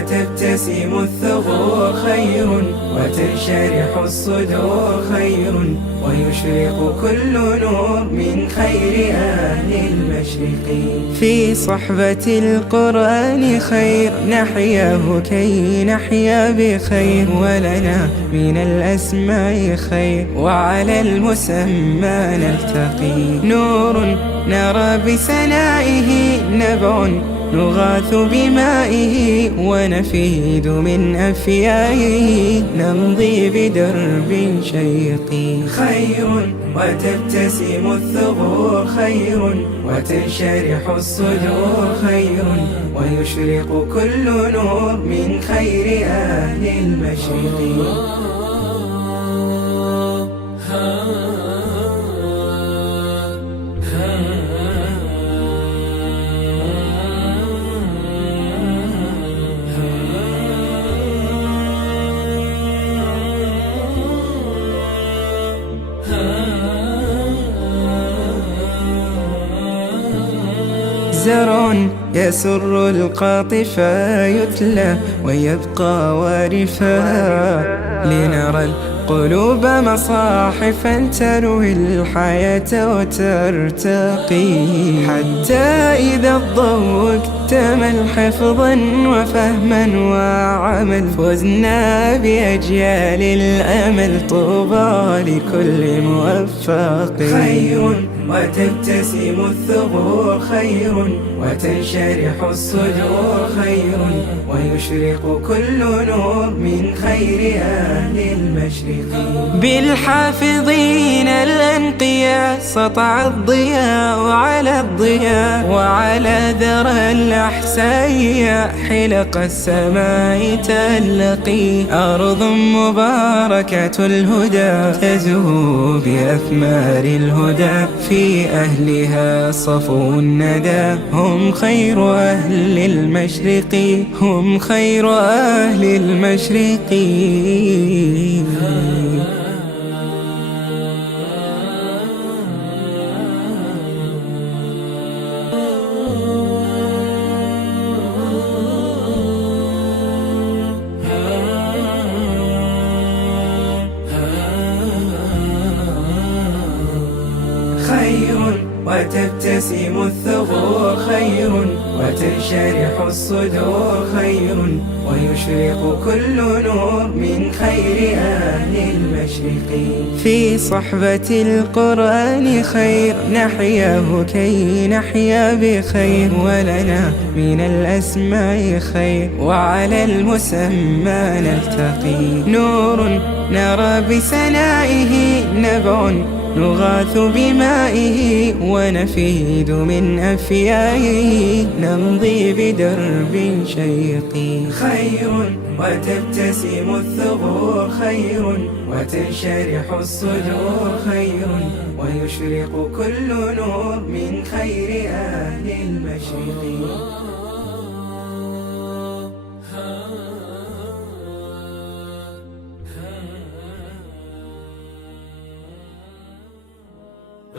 وتبتسم الثغور خير، وتنشرح الصدور خير، ويشرق كل نور من خير أهل المشرق. في صحبة القرآن خير، نحياه كي نحيا بخير، ولنا من الأسماء خير، وعلى المسمى نلتقي. نور نرى بسنائه، نبع نغاث بمائه، ونفيد من أفيائه، نمضي بدرب شيق. خير وتبتسم الثغور خير، وتنشرح الصدور خير، ويشرق كل نور من خير أهل المشرق. زرع يسر القاطفة يتلى ويبقى وارفا، لنرى القلوب مصاحفا تروي الحياة وترتقي، حتى إذا الضوء اكتمل حفظا وفهما وعمل، فزنا بأجيال الأمل، طوبى لكل موفق. خير وتبتسم الثغور خير، وتنشرح الصدور خير، ويشرق كل نور من خير أهل المشرق. بالحافظين الأنقياء سطع الضياء على الضياء، وعلى ذرى الأحساء حلق السماء تلقي. أرض مباركة الهدى تزهو بأثمار الهدى، في أهلها صفو الندى، هم خير أهل المشرق، هم خير أهل المشرق. خير وتبتسم الثغور خير، وتنشرح الصدور خير، ويشرق كل نور من خير أهل المشرق. في صحبة القرآن خير، نحياه كي نحيا بخير، ولنا من الأسماء خير، وعلى المسمى نلتقي. نور نرى بسنائه، نبع نغاث بمائه، ونفيد من أفيائه، نمضي بدرب شيق. خير وتبتسم الثغور خير، وتنشرح الصدور خير، ويشرق كل نور من خير أهل المشرق.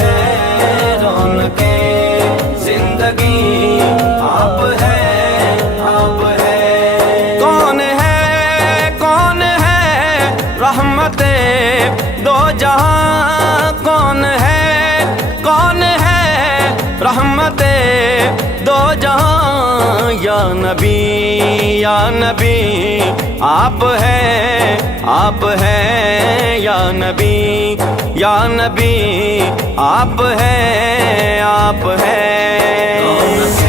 ہیں رونقِ زندگی، آپ ہیں، آپ ہیں۔ کون ہے رحمت دو جہاں، کون ہے رحمت دو جہاں، یا نبی یا نبی آپ ہیں، آپ ہیں، یا نبی یا نبی آپ ہیں، آپ ہیں۔ رونقِ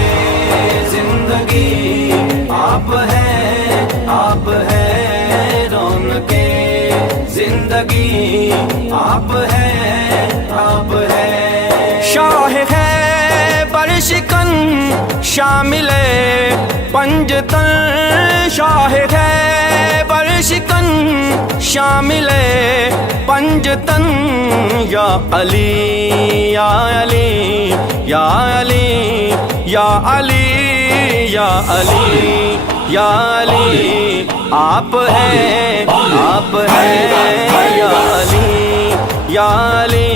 زندگی آپ ہیں، آپ ہیں، رونقِ زندگی آپ ہیں، آپ ہیں۔ شاہ ہے برشکن شامل پنجتن، شاہ ہے برشکن شامل پنجتن، یا علی یا علی یا علی یا علی یا علی یا علی آپ ہیں، آپ ہیں، یا علی یا علی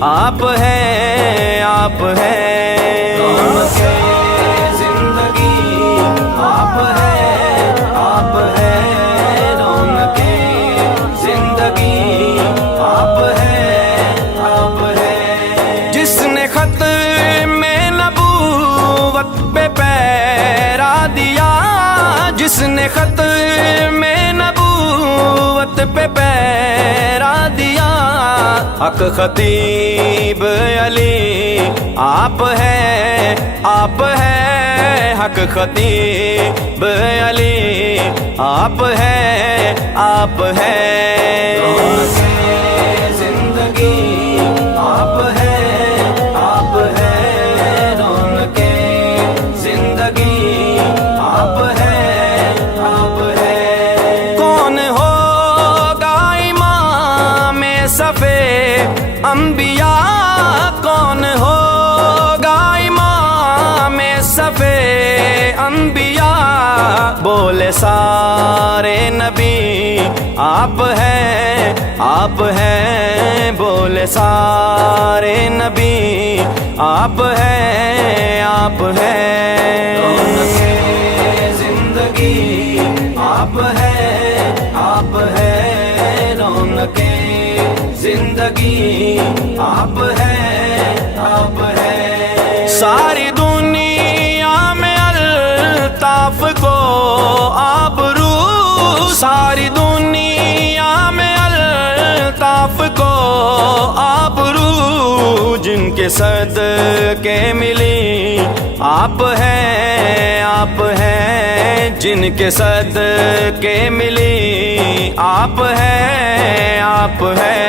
آپ ہیں، آپ ہیں۔ رونقِ زندگی آپ ہیں، آپ ہیں، رونقِ زندگی آپ ہیں، آپ ہیں۔ جس نے خط میں نبوت پہ پیرا دیا، جس نے خط میں نبوت پہ پیرا دیا، حق خطیب علی آپ ہیں، آپ ہیں، حق خطیب علی آپ ہیں، آپ ہیں۔ رونقِ زندگی آپ ہیں، آپ ہیں، رونقِ زندگی آپ ہیں، آپ ہیں۔ کون ہوگا امام صفِ انبیاء، کون ہوگا امام صفِ انبیاء، بولے سارے نبی آپ ہیں، آپ ہیں، بولے سارے نبی آپ ہیں، آپ ہیں۔ رونقِ زندگی آپ ہیں، آپ ہیں، رونقِ زندگی آپ ہیں، آپ ہیں۔ ساری دنیا میں الطاف کو آبرو، ساری دنیا میں الطاف کو آبرو، جن کے صدقے ملی آپ ہیں، آپ ہیں، جن کے صدقے ملی آپ ہیں، آپ ہیں۔